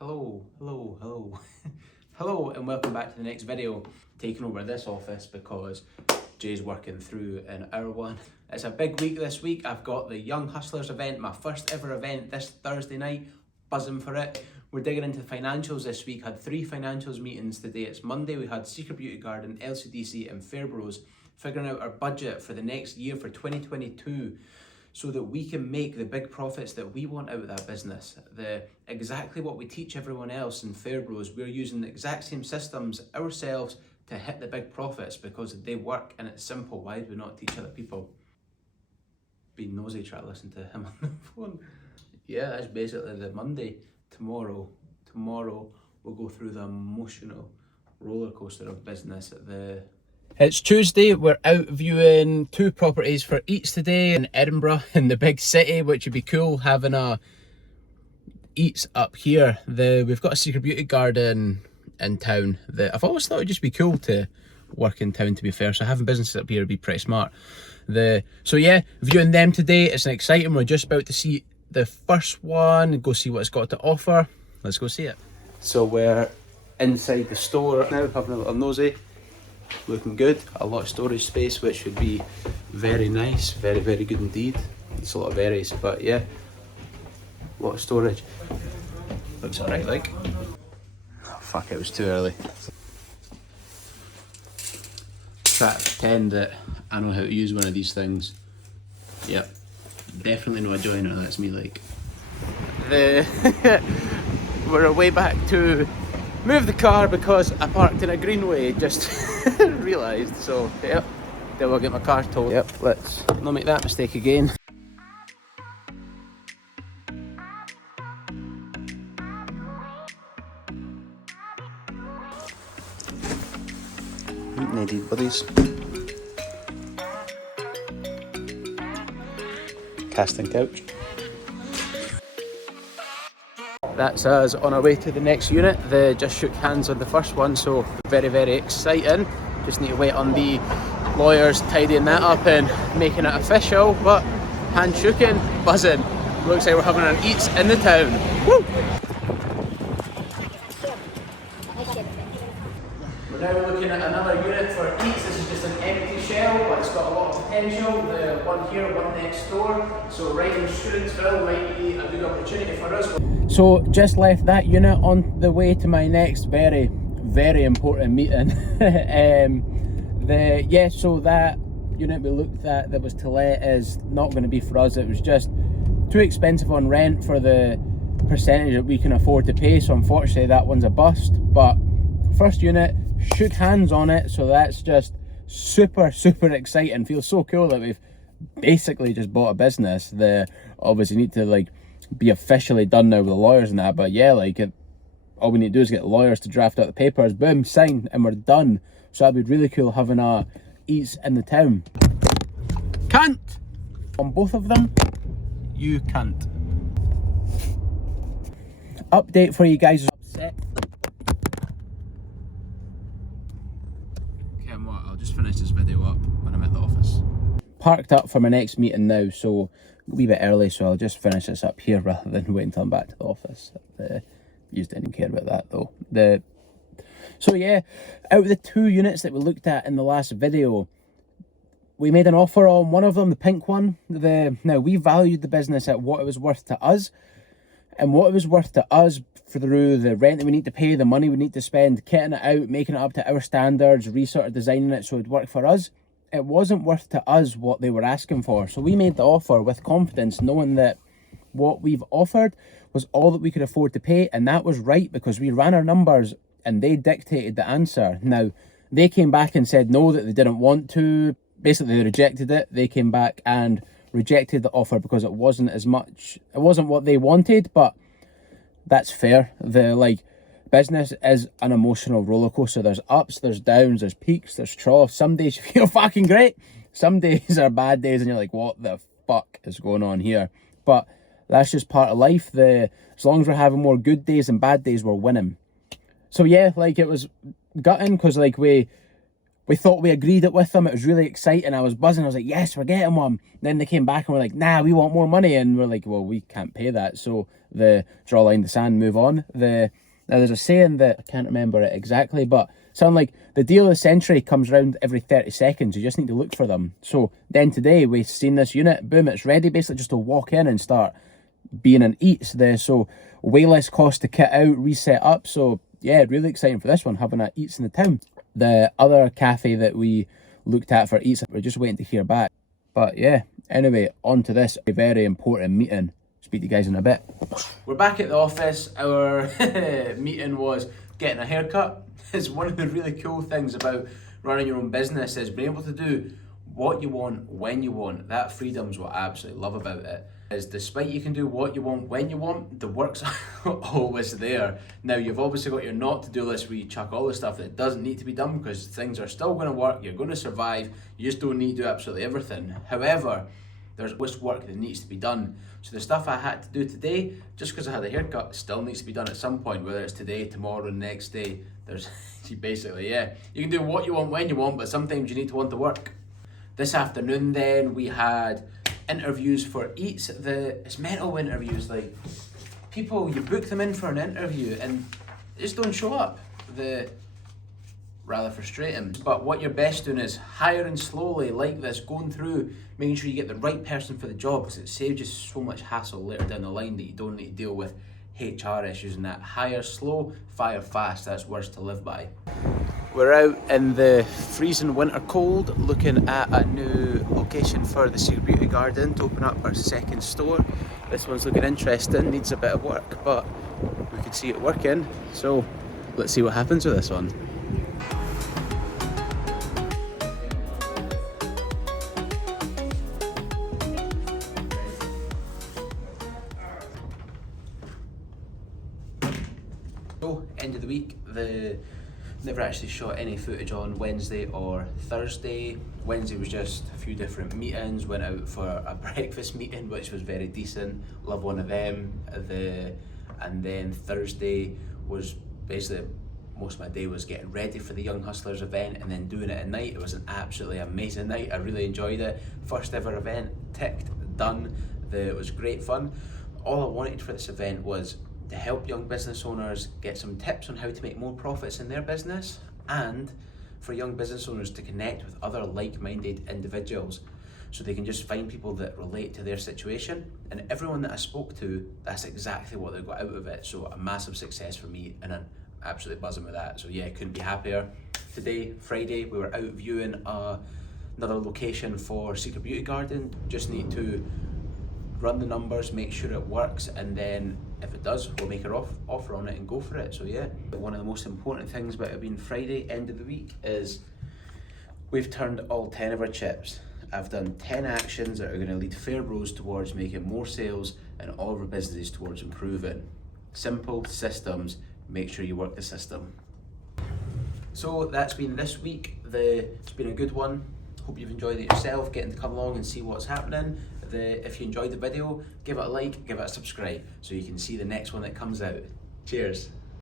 Hello. Hello and welcome back to the next video. Taking over this office because Jay's working through in our one. It's a big week this week. I've got the Young Hustlers event, my first ever event this Thursday night. Buzzing for it. We're digging into financials this week. Had 3 financials meetings today. It's Monday. We had Secret Beauty Garden, LCDC and Fairbros, figuring out our budget for the next year for 2022. So that we can make the big profits that we want out of that business. Exactly what we teach everyone else in Fairbros, we're using the exact same systems ourselves to hit the big profits because they work and it's simple. Why do we not teach other people? Being nosy, try to listen to him on the phone. Yeah, that's basically the Monday. Tomorrow we'll go through the emotional roller coaster of business at the... It's Tuesday, we're out viewing 2 properties for Eats today in Edinburgh, in the big city, which would be cool having a Eats up here. We've got a Secret Beauty Garden in town that I've always thought it would just be cool to work in town, to be fair, so having businesses up here would be pretty smart. So yeah, viewing them today, it's an exciting, we're just about to see the first one, go see what it's got to offer. Let's go see it. So we're inside the store now, having a little nosy. Looking good, a lot of storage space, which would be very nice, very good indeed. It's a lot of berries, but yeah, a lot of storage. Looks alright, like. Oh fuck, it was too early. Try to pretend that I know how to use one of these things. Yep, definitely not a joiner, that's me like. We're way back to move the car because I parked in a greenway, just realised, so yep, then we'll get my car towed. Yep, let's not make that mistake again. Needed buddies. Casting couch. That's us on our way to the next unit. They just shook hands on the first one, so very exciting. Just need to wait on the lawyers tidying that up and making it official, but hand shooking, buzzing. Looks like we're having an Eats in the town. Woo! We're now looking at another unit for Eats. This is just an empty shell, but it's got a lot of potential. The one here, one next door. So right in Studentsville might be a good opportunity for us. So just left that unit on the way to my next very important meeting. So that unit we looked at that was to let is not going to be for us. It was just too expensive on rent for the percentage that we can afford to pay, so unfortunately that one's a bust. But first unit, shook hands on it, so that's just super exciting. Feels so cool that we've basically just bought a business. Obviously need to like be officially done now with the lawyers and that, but yeah, all we need to do is get the lawyers to draft out the papers, boom, sign, and we're done. So that'd be really cool having a Eats in the town. Cunt! On both of them, you cunt. Update for you guys. Upset. Okay, I'll just finish this video up when I'm at the office. Parked up for my next meeting now, so a wee bit early, so I'll just finish this up here rather than wait until I'm back to the office. You didn't care about that though. So yeah, out of the 2 units that we looked at in the last video, we made an offer on one of them, the pink one. Now we valued the business at what it was worth to us, and what it was worth to us through the rent that we need to pay, the money we need to spend, kitting it out, making it up to our standards, sort of designing it so it'd work for us. It wasn't worth to us what they were asking for. So we made the offer with confidence, knowing that what we've offered was all that we could afford to pay, and that was right because we ran our numbers and they dictated the answer. Now, they came back and said no, that they didn't want to. Basically, they rejected it. They came back and rejected the offer because it wasn't what they wanted, but that's fair. Business is an emotional roller coaster. There's ups, there's downs, there's peaks, there's troughs. Some days you feel fucking great. Some days are bad days and you're like, what the fuck is going on here? But that's just part of life. As long as we're having more good days than bad days, we're winning. So yeah, it was gutting because we we thought we agreed it with them. It was really exciting. I was buzzing. I was like, yes, we're getting one. Then they came back and were like, nah, we want more money. And we're like, well, we can't pay that. So the draw a line in the sand, move on. Now there's a saying that I can't remember it exactly, but something like the deal of the century comes around every 30 seconds. You just need to look for them. So then today we've seen this unit, boom, it's ready basically just to walk in and start being an Eats there. So way less cost to kit out, reset up. So yeah, really exciting for this one, having an Eats in the town. The other cafe that we looked at for Eats, we're just waiting to hear back. But yeah, anyway, on to this very important meeting. Speak to you guys in a bit. We're back at the office. Our meeting was getting a haircut. It's one of the really cool things about running your own business is being able to do what you want, when you want. That freedom's what I absolutely love about it. Is despite you can do what you want, when you want, the work's always there. Now, you've obviously got your not to do list where you chuck all the stuff that doesn't need to be done because things are still going to work, you're going to survive, you just don't need to do absolutely everything. However, there's always work that needs to be done. So the stuff I had to do today, just because I had a haircut, still needs to be done at some point, whether it's today, tomorrow, next day. There's basically, yeah. You can do what you want, when you want, but sometimes you need to want to work. This afternoon then, we had interviews for Eats. It's mental interviews, like people, you book them in for an interview and they just don't show up. Rather frustrating. But what you're best doing is hiring slowly like this, going through, making sure you get the right person for the job because it saves you so much hassle later down the line that you don't need to deal with HR issues and that. Hire slow, fire fast, that's words to live by. We're out in the freezing winter cold looking at a new location for the Secret Beauty Garden to open up our second store. This one's looking interesting, needs a bit of work, but we can see it working. So let's see what happens with this one. So, end of the week, never actually shot any footage on Wednesday or Thursday. Wednesday was just a few different meetings, went out for a breakfast meeting which was very decent, love one of them. And then Thursday was basically, most of my day was getting ready for the Young Hustlers event and then doing it at night. It was an absolutely amazing night, I really enjoyed it. First ever event, ticked, done. It was great fun. All I wanted for this event was to help young business owners get some tips on how to make more profits in their business, and for young business owners to connect with other like-minded individuals so they can just find people that relate to their situation. And everyone that I spoke to, that's exactly what they got out of it. So a massive success for me and I'm absolutely buzzing with that. So yeah, couldn't be happier. Today, Friday, we were out viewing another location for Secret Beauty Garden. Just need to run the numbers, make sure it works, and then if it does, we'll make an offer on it and go for it. So yeah, one of the most important things about it being Friday, end of the week, is we've turned all 10 of our chips. I've done 10 actions that are going to lead Fairbros towards making more sales and all of our businesses towards improving. Simple systems, make sure you work the system. So that's been this week. It's been a good one. Hope you've enjoyed it yourself, getting to come along and see what's happening. If you enjoyed the video, give it a like, give it a subscribe so you can see the next one that comes out. Cheers.